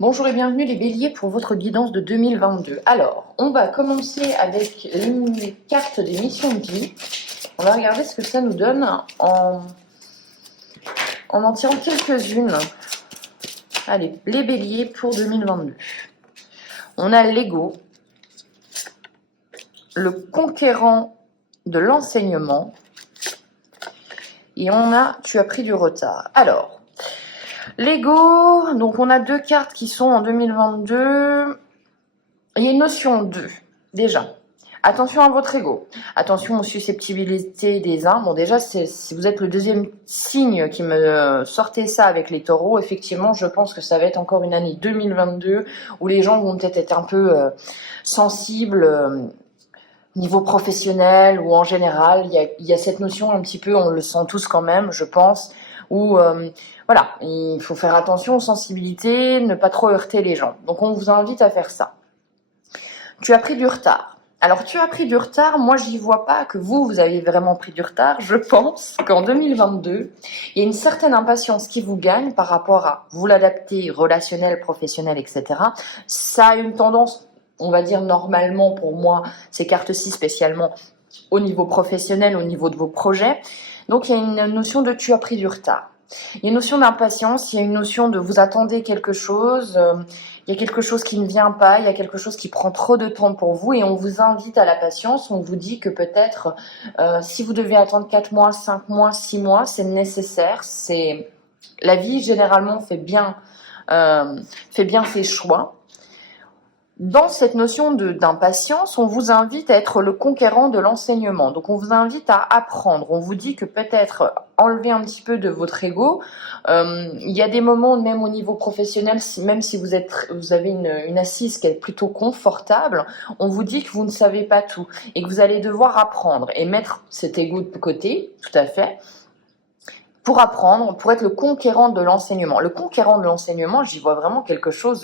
Bonjour et bienvenue les béliers pour votre guidance de 2022. Alors, on va commencer avec les cartes des missions de vie. On va regarder ce que ça nous donne en tirant quelques-unes. Allez, les béliers pour 2022. On a l'ego, le conquérant de l'enseignement et on a tu as pris du retard. Alors, l'ego, donc on a deux cartes qui sont en 2022. Il y a une notion de, déjà, attention à votre ego, attention aux susceptibilités des uns. Bon, déjà, si vous êtes le deuxième signe qui me sortait ça avec les taureaux, effectivement, je pense que ça va être encore une année 2022 où les gens vont peut-être être un peu sensibles niveau professionnel ou en général. Il y a cette notion un petit peu, on le sent tous quand même, je pense, où voilà, il faut faire attention aux sensibilités, ne pas trop heurter les gens. Donc, on vous invite à faire ça. Tu as pris du retard. Alors, tu as pris du retard, moi, j'y vois pas que vous avez vraiment pris du retard. Je pense qu'en 2022, il y a une certaine impatience qui vous gagne par rapport à vous l'adapter, relationnel, professionnel, etc. Ça a une tendance, on va dire normalement pour moi, ces cartes-ci spécialement au niveau professionnel, au niveau de vos projets. Donc, il y a une notion de tu as pris du retard. Il y a une notion d'impatience, il y a une notion de vous attendez quelque chose, il y a quelque chose qui ne vient pas, il y a quelque chose qui prend trop de temps pour vous et on vous invite à la patience, on vous dit que peut-être si vous devez attendre 4 mois, 5 mois, 6 mois, c'est nécessaire, la vie généralement fait bien ses choix. Dans cette notion d'impatience, on vous invite à être le conquérant de l'enseignement. Donc, on vous invite à apprendre. On vous dit que peut-être enlever un petit peu de votre ego. Il y a des moments, même au niveau professionnel, même si vous avez une assise qui est plutôt confortable, on vous dit que vous ne savez pas tout et que vous allez devoir apprendre et mettre cet ego de côté, tout à fait, pour apprendre, pour être le conquérant de l'enseignement. Le conquérant de l'enseignement, j'y vois vraiment quelque chose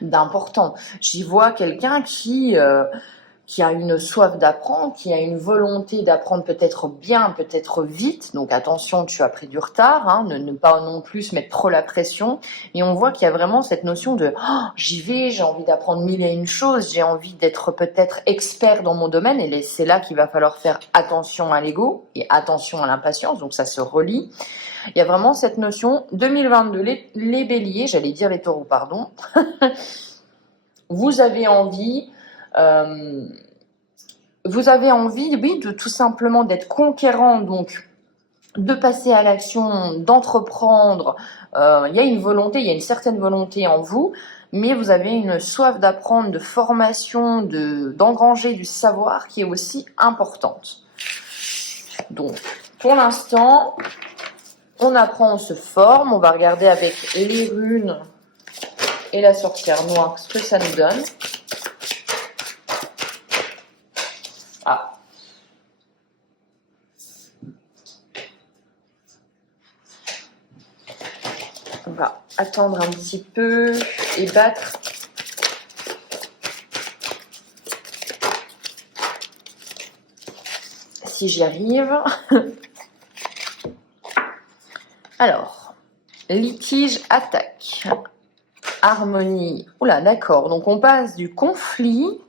d'important. J'y vois quelqu'un qui a une soif d'apprendre, qui a une volonté d'apprendre peut-être bien, peut-être vite. Donc attention, tu as pris du retard, hein, ne pas non plus se mettre trop la pression. Et on voit qu'il y a vraiment cette notion de j'y vais, j'ai envie d'apprendre mille et une choses, j'ai envie d'être peut-être expert dans mon domaine. Et c'est là qu'il va falloir faire attention à l'ego et attention à l'impatience. Donc ça se relie. Il y a vraiment cette notion 2022, les béliers, j'allais dire les taureaux, pardon. Vous avez envie... oui, de tout simplement d'être conquérant, donc de passer à l'action, d'entreprendre. Il y a une volonté, il y a une certaine volonté en vous, mais vous avez une soif d'apprendre, de formation, d'engranger du savoir qui est aussi importante. Donc, pour l'instant, on apprend, on se forme. On va regarder avec les runes et la sorcière noire ce que ça nous donne. Ah. On va attendre un petit peu et battre. Si j'y arrive. Alors, litige, attaque, harmonie. Oula, d'accord. Donc on passe du conflit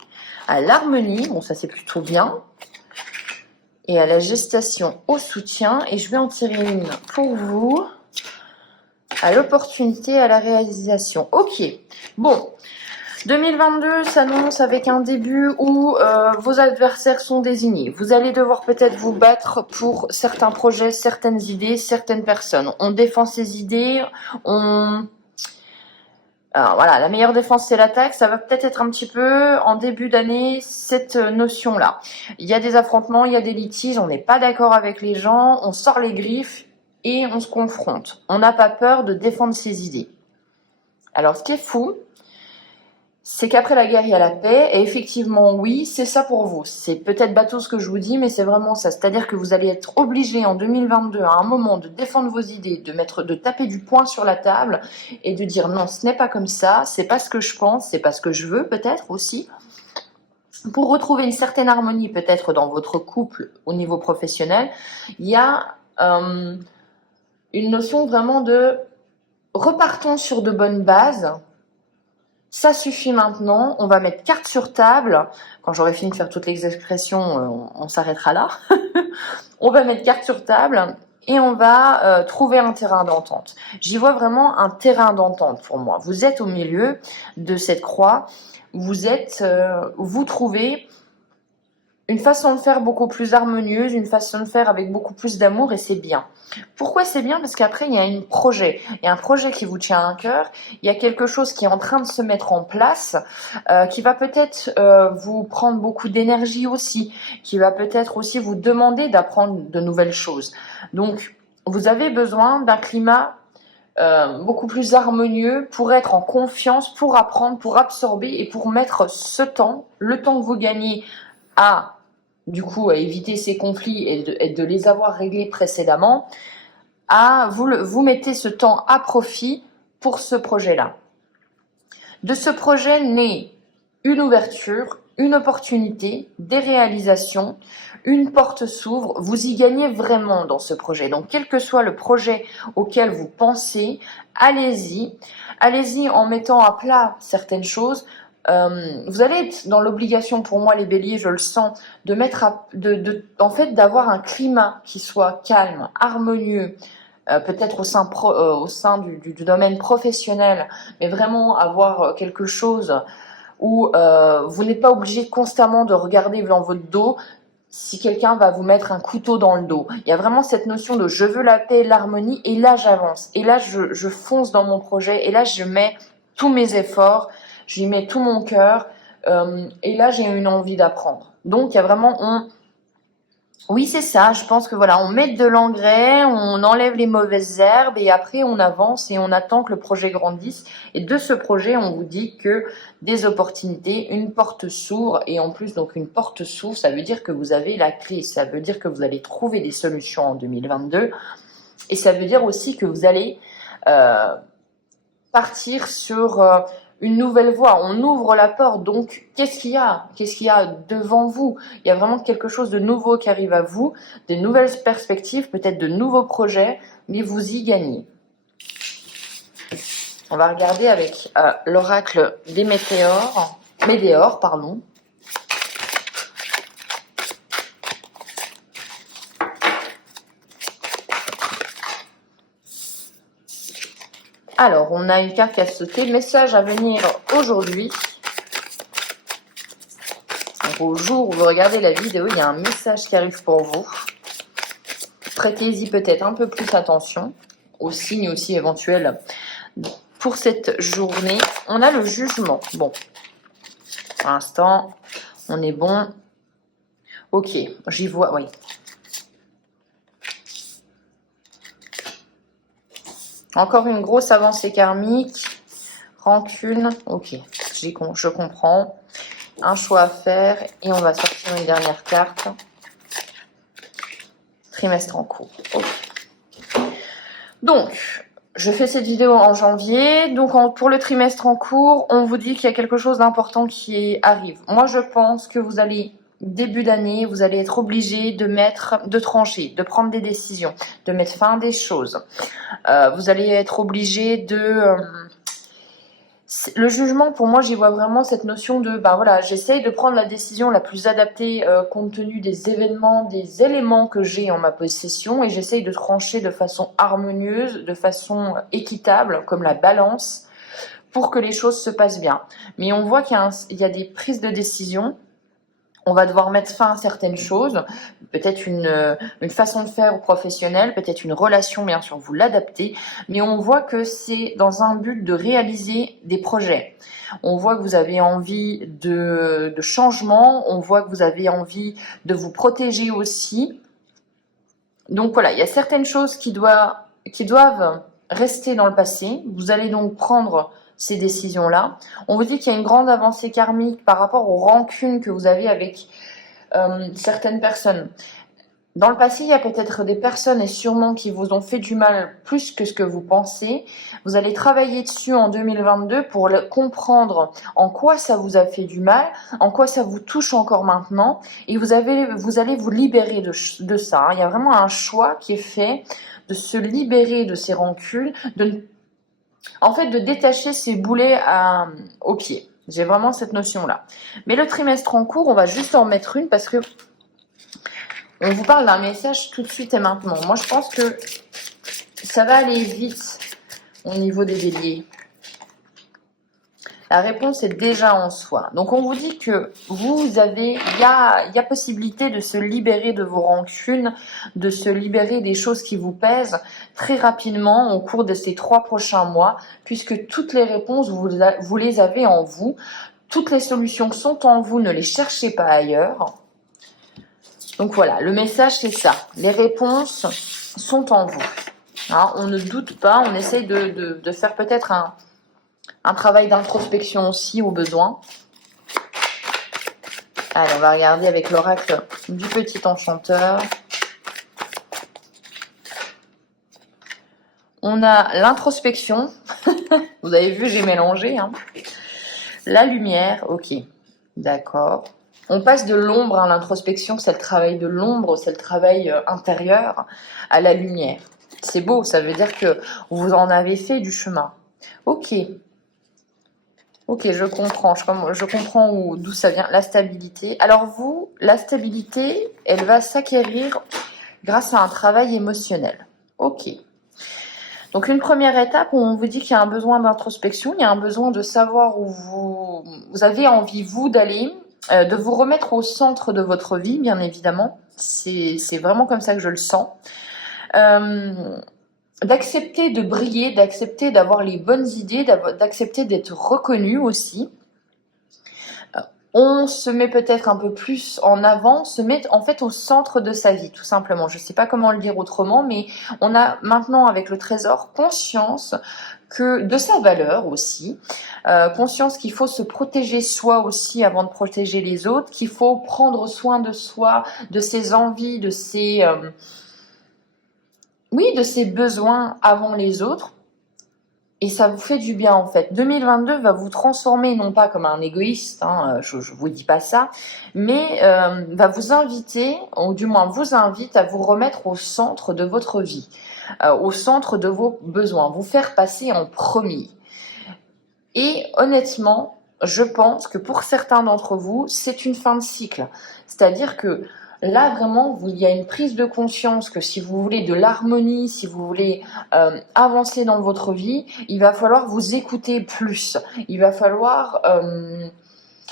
à l'harmonie. Bon, ça c'est plutôt bien. Et à la gestation au soutien. Et je vais en tirer une pour vous. À l'opportunité, à la réalisation. Ok. Bon. 2022 s'annonce avec un début où vos adversaires sont désignés. Vous allez devoir peut-être vous battre pour certains projets, certaines idées, certaines personnes. On défend ses idées, Alors voilà, la meilleure défense c'est l'attaque, ça va peut-être être un petit peu en début d'année cette notion-là. Il y a des affrontements, il y a des litiges, on n'est pas d'accord avec les gens, on sort les griffes et on se confronte. On n'a pas peur de défendre ses idées. Alors ce qui est fou, c'est qu'après la guerre, il y a la paix. Et effectivement, oui, c'est ça pour vous. C'est peut-être bateau ce que je vous dis, mais c'est vraiment ça. C'est-à-dire que vous allez être obligé en 2022, à un moment, de défendre vos idées, de taper du poing sur la table et de dire non, ce n'est pas comme ça, c'est pas ce que je pense, c'est pas ce que je veux peut-être aussi. Pour retrouver une certaine harmonie peut-être dans votre couple au niveau professionnel, il y a une notion vraiment de repartons sur de bonnes bases. Ça suffit maintenant, on va mettre carte sur table. Quand j'aurai fini de faire toutes les expressions, on s'arrêtera là. On va mettre carte sur table et on va trouver un terrain d'entente. J'y vois vraiment un terrain d'entente pour moi. Vous êtes au milieu de cette croix, vous trouvez une façon de faire beaucoup plus harmonieuse, une façon de faire avec beaucoup plus d'amour et c'est bien. Pourquoi c'est bien? Parce qu'après, il y a un projet qui vous tient à cœur, il y a quelque chose qui est en train de se mettre en place, qui va peut-être vous prendre beaucoup d'énergie aussi, qui va peut-être aussi vous demander d'apprendre de nouvelles choses. Donc, vous avez besoin d'un climat beaucoup plus harmonieux pour être en confiance, pour apprendre, pour absorber et pour mettre ce temps, le temps que vous gagnez à éviter ces conflits et de les avoir réglés précédemment, vous mettez ce temps à profit pour ce projet-là. De ce projet naît une ouverture, une opportunité, des réalisations, une porte s'ouvre, vous y gagnez vraiment dans ce projet. Donc, quel que soit le projet auquel vous pensez, allez-y. Allez-y en mettant à plat certaines choses. Vous allez être dans l'obligation, pour moi les béliers, je le sens, d'avoir un climat qui soit calme, harmonieux, peut-être au sein du domaine professionnel, mais vraiment avoir quelque chose où vous n'êtes pas obligé constamment de regarder dans votre dos si quelqu'un va vous mettre un couteau dans le dos. Il y a vraiment cette notion de je veux la paix, l'harmonie, et là j'avance, et là je fonce dans mon projet, et là je mets tous mes efforts, j'y mets tout mon cœur, et là j'ai une envie d'apprendre. Donc il y a vraiment, oui c'est ça, je pense que voilà, on met de l'engrais, on enlève les mauvaises herbes, et après on avance et on attend que le projet grandisse. Et de ce projet, on vous dit que des opportunités, une porte s'ouvre, et en plus donc une porte s'ouvre, ça veut dire que vous avez la clé, ça veut dire que vous allez trouver des solutions en 2022, et ça veut dire aussi que vous allez partir sur une nouvelle voie. On ouvre la porte, donc qu'est-ce qu'il y a devant vous? Il y a vraiment quelque chose de nouveau qui arrive à vous, des nouvelles perspectives, peut-être de nouveaux projets, mais vous y gagnez. On va regarder avec l'oracle des Médéors. Alors, on a une carte qui a sauté. Message à venir aujourd'hui. Donc, au jour où vous regardez la vidéo, il y a un message qui arrive pour vous. Prêtez-y peut-être un peu plus attention aux signes aussi éventuels pour cette journée. On a le jugement. Bon, pour l'instant, on est bon. Ok, j'y vois, oui. Encore une grosse avancée karmique. Rancune, ok, je comprends. Un choix à faire et on va sortir une dernière carte. Trimestre en cours. Okay. Donc, je fais cette vidéo en janvier. Donc, pour le trimestre en cours, on vous dit qu'il y a quelque chose d'important qui arrive. Moi, je pense que vous allez, début d'année, vous allez être obligé de trancher, de prendre des décisions, de mettre fin à des choses. Vous allez être obligé le jugement, pour moi, j'y vois vraiment cette notion de, j'essaye de prendre la décision la plus adaptée compte tenu des événements, des éléments que j'ai en ma possession, et j'essaye de trancher de façon harmonieuse, de façon équitable, comme la balance, pour que les choses se passent bien. Mais on voit qu'il y a des prises de décision. On va devoir mettre fin à certaines choses, peut-être une façon de faire professionnelle, peut-être une relation, bien sûr, vous l'adaptez, mais on voit que c'est dans un but de réaliser des projets. On voit que vous avez envie de changement, on voit que vous avez envie de vous protéger aussi. Donc voilà, il y a certaines choses qui doivent rester dans le passé. Vous allez donc prendre ces décisions-là. On vous dit qu'il y a une grande avancée karmique par rapport aux rancunes que vous avez avec certaines personnes. Dans le passé, il y a peut-être des personnes et sûrement qui vous ont fait du mal plus que ce que vous pensez. Vous allez travailler dessus en 2022 pour comprendre en quoi ça vous a fait du mal, en quoi ça vous touche encore maintenant, et vous allez vous libérer de ça. Il y a vraiment un choix qui est fait de se libérer de ces rancunes, En fait, de détacher ses boulets au pied. J'ai vraiment cette notion-là. Mais le trimestre en cours, on va juste en mettre une parce que on vous parle d'un message tout de suite et maintenant. Moi, je pense que ça va aller vite au niveau des béliers. La réponse est déjà en soi. Donc, on vous dit que il y a possibilité de se libérer de vos rancunes, de se libérer des choses qui vous pèsent très rapidement au cours de ces 3 prochains mois, puisque toutes les réponses, vous les avez en vous. Toutes les solutions sont en vous, ne les cherchez pas ailleurs. Donc voilà, le message c'est ça. Les réponses sont en vous. Hein, on ne doute pas, on essaye de faire peut-être un travail d'introspection aussi au besoin. Allez, on va regarder avec l'oracle du petit enchanteur. On a l'introspection. Vous avez vu, j'ai mélangé. Hein. La lumière, ok. D'accord. On passe de l'ombre à l'introspection, c'est le travail de l'ombre, c'est le travail intérieur, à la lumière. C'est beau, ça veut dire que vous en avez fait du chemin. Ok. Ok, je comprends. Je comprends d'où ça vient, la stabilité. Alors vous, la stabilité, elle va s'acquérir grâce à un travail émotionnel. Ok. Donc une première étape où on vous dit qu'il y a un besoin d'introspection, il y a un besoin de savoir où vous avez envie, vous, d'aller, de vous remettre au centre de votre vie, bien évidemment. C'est vraiment comme ça que je le sens. D'accepter de briller, d'accepter d'avoir les bonnes idées, d'accepter d'être reconnu aussi. On se met peut-être un peu plus en avant, se met en fait au centre de sa vie, tout simplement. Je ne sais pas comment le dire autrement, mais on a maintenant avec le trésor conscience de sa valeur aussi, conscience qu'il faut se protéger soi aussi avant de protéger les autres, qu'il faut prendre soin de soi, de ses envies, de ses besoins avant les autres. Et ça vous fait du bien en fait. 2022 va vous transformer, non pas comme un égoïste, hein, je vous dis pas ça, mais va vous inviter, ou du moins vous invite à vous remettre au centre de votre vie, au centre de vos besoins, vous faire passer en premier. Et honnêtement, je pense que pour certains d'entre vous, c'est une fin de cycle. C'est-à-dire que là, vraiment, il y a une prise de conscience que si vous voulez de l'harmonie, si vous voulez avancer dans votre vie, il va falloir vous écouter plus. Il va falloir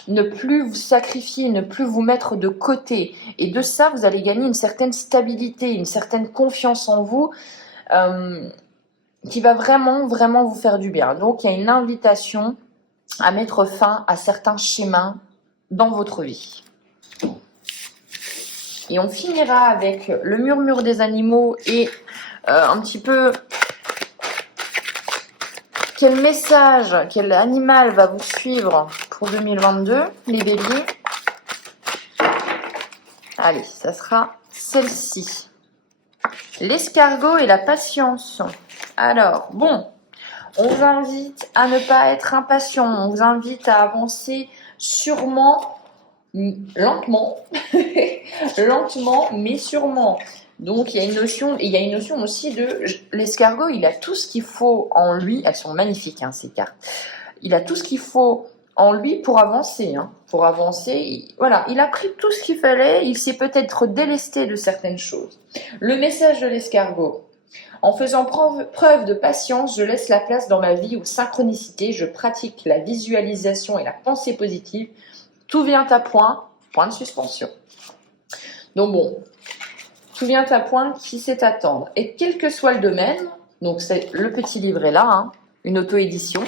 ne plus vous sacrifier, ne plus vous mettre de côté. Et de ça, vous allez gagner une certaine stabilité, une certaine confiance en vous qui va vraiment, vraiment vous faire du bien. Donc, il y a une invitation à mettre fin à certains schémas dans votre vie. Et on finira avec le murmure des animaux et un petit peu quel message, quel animal va vous suivre pour 2022, les béliers. Allez, ça sera celle-ci. L'escargot et la patience. Alors, bon, on vous invite à ne pas être impatient, on vous invite à avancer sûrement, lentement, lentement, mais sûrement. Donc, il y a une notion aussi de l'escargot, il a tout ce qu'il faut en lui. Elles sont magnifiques, hein, ces cartes. Il a tout ce qu'il faut en lui pour avancer. Pour avancer, voilà, il a pris tout ce qu'il fallait. Il s'est peut-être délesté de certaines choses. Le message de l'escargot. En faisant preuve de patience, je laisse la place dans ma vie aux synchronicités. Je pratique la visualisation et la pensée positive. Tout vient à point. Point de suspension. Donc bon, tout vient à point qui sait attendre. Et quel que soit le domaine, donc c'est le petit livret là, une auto-édition.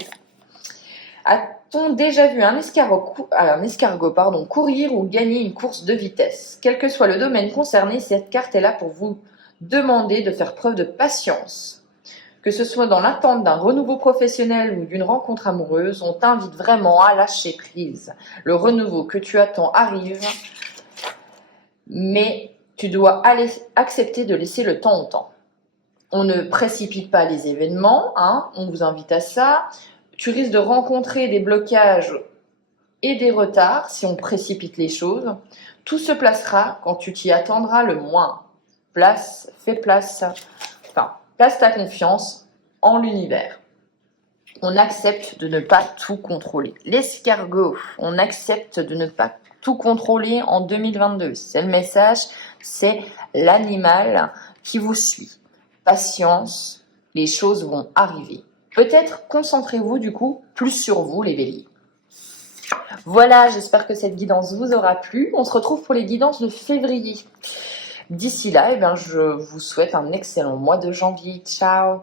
A-t-on déjà vu un escargot courir ou gagner une course de vitesse? Quel que soit le domaine concerné, cette carte est là pour vous demander de faire preuve de patience. Que ce soit dans l'attente d'un renouveau professionnel ou d'une rencontre amoureuse, on t'invite vraiment à lâcher prise. Le renouveau que tu attends arrive, mais tu dois accepter de laisser le temps au temps. On ne précipite pas les événements, on vous invite à ça. Tu risques de rencontrer des blocages et des retards si on précipite les choses. Tout se placera quand tu t'y attendras le moins. Place ta confiance en l'univers. On accepte de ne pas tout contrôler. L'escargot, on accepte de ne pas tout contrôler en 2022. C'est le message, c'est l'animal qui vous suit. Patience, les choses vont arriver. Peut-être concentrez-vous du coup plus sur vous les béliers. Voilà, j'espère que cette guidance vous aura plu. On se retrouve pour les guidances de février. D'ici là, je vous souhaite un excellent mois de janvier. Ciao!